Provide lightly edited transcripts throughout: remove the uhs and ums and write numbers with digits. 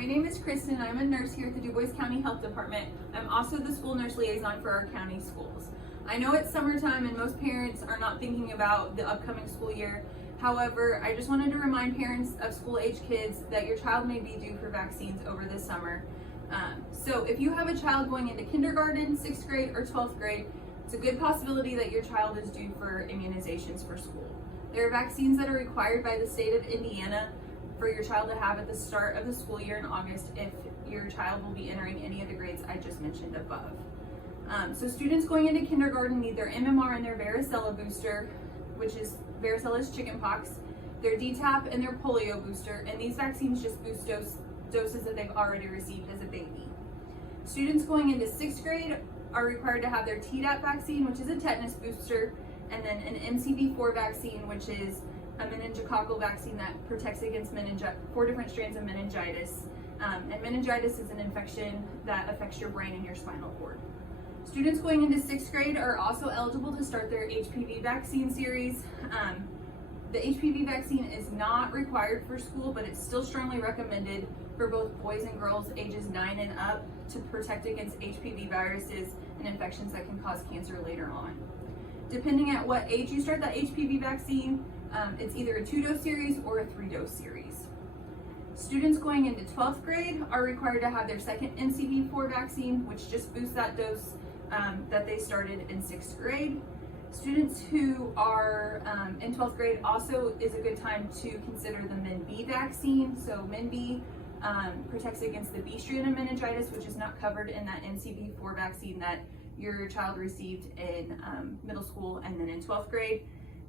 my name is Kristen. I'm a nurse here at the Du Bois County Health Department. I'm also the school nurse liaison for our county schools. I know it's summertime and most parents are not thinking about the upcoming school year. However, I just wanted to remind parents of school-age kids that your child may be due for vaccines over the summer. So if you have a child going into kindergarten, 6th grade, or 12th grade, it's a good possibility that your child is due for immunizations for school. There are vaccines that are required by the state of Indiana for your child to have at the start of the school year in August if your child will be entering any of the grades I just mentioned above. So students going into kindergarten need their MMR and their varicella booster, which is varicella is chickenpox, their Tdap and their polio booster, and these vaccines just boost doses that they've already received as a baby. Students going into 6th grade are required to have their Tdap vaccine, which is a tetanus booster, and then an MCV4 vaccine, which is a meningococcal vaccine that protects against 4 different strands of meningitis. And meningitis is an infection that affects your brain and your spinal cord. Students going into 6th grade are also eligible to start their HPV vaccine series. The HPV vaccine is not required for school, but it's still strongly recommended for both boys and girls ages 9 and up to protect against HPV viruses and infections that can cause cancer later on. Depending at what age you start that HPV vaccine, it's either a 2-dose series or a 3-dose series. Students going into 12th grade are required to have their second MCV4 vaccine, which just boosts that dose that they started in 6th grade. Students who are in 12th grade also is a good time to consider the MenB vaccine. So MenB protects against the B strand of meningitis, which is not covered in that MCV4 vaccine that your child received in middle school and then in 12th grade.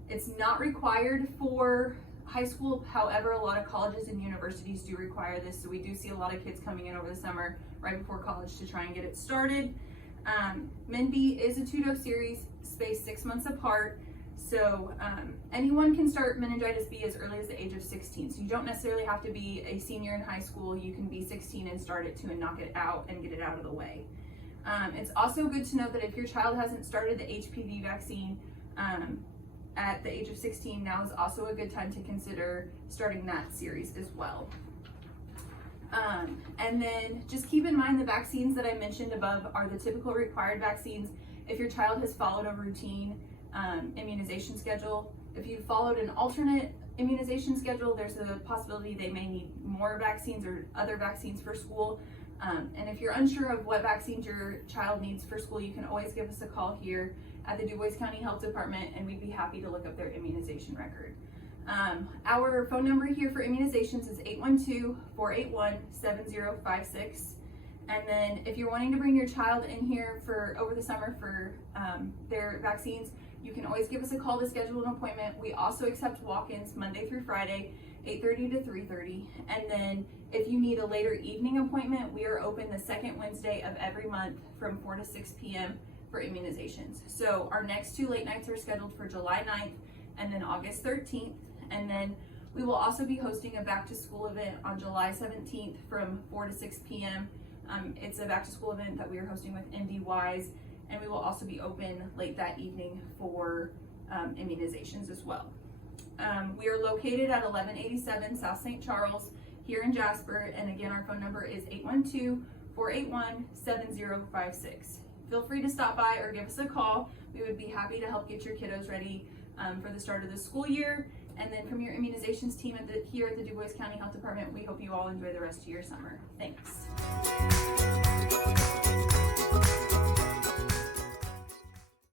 It's not required for high school. However, a lot of colleges and universities do require this. So we do see a lot of kids coming in over the summer right before college to try and get it started. MenB is a 2-dose series spaced 6 months apart. So anyone can start meningitis B as early as the age of 16. So you don't necessarily have to be a senior in high school. You can be 16 and start it too and knock it out and get it out of the way. It's also good to note that if your child hasn't started the HPV vaccine at the age of 16, now is also a good time to consider starting that series as well. And then just keep in mind the vaccines that I mentioned above are the typical required vaccines if your child has followed a routine immunization schedule. If you followed an alternate immunization schedule, there's a possibility they may need more vaccines or other vaccines for school. And if you're unsure of what vaccines your child needs for school, you can always give us a call here at the Du Bois County Health Department, and we'd be happy to look up their immunization record. Our phone number here for immunizations is 812-481-7056. And then if you're wanting to bring your child in here for over the summer for their vaccines, you can always give us a call to schedule an appointment. We also accept walk-ins Monday through Friday, 8:30 to 3:30. And then if you need a later evening appointment, we are open the second Wednesday of every month from 4 to 6 p.m. for immunizations. So our next 2 late nights are scheduled for July 9th and then August 13th. And then we will also be hosting a back to school event on July 17th from 4 to 6 p.m. It's a back to school event that we are hosting with MDYs, and we will also be open late that evening for immunizations as well. We are located at 1187 South St. Charles here in Jasper, and again, our phone number is 812-481-7056. Feel free to stop by or give us a call. We would be happy to help get your kiddos ready for the start of the school year. And then from your immunizations team here at the Du Bois County Health Department, we hope you all enjoy the rest of your summer. Thanks.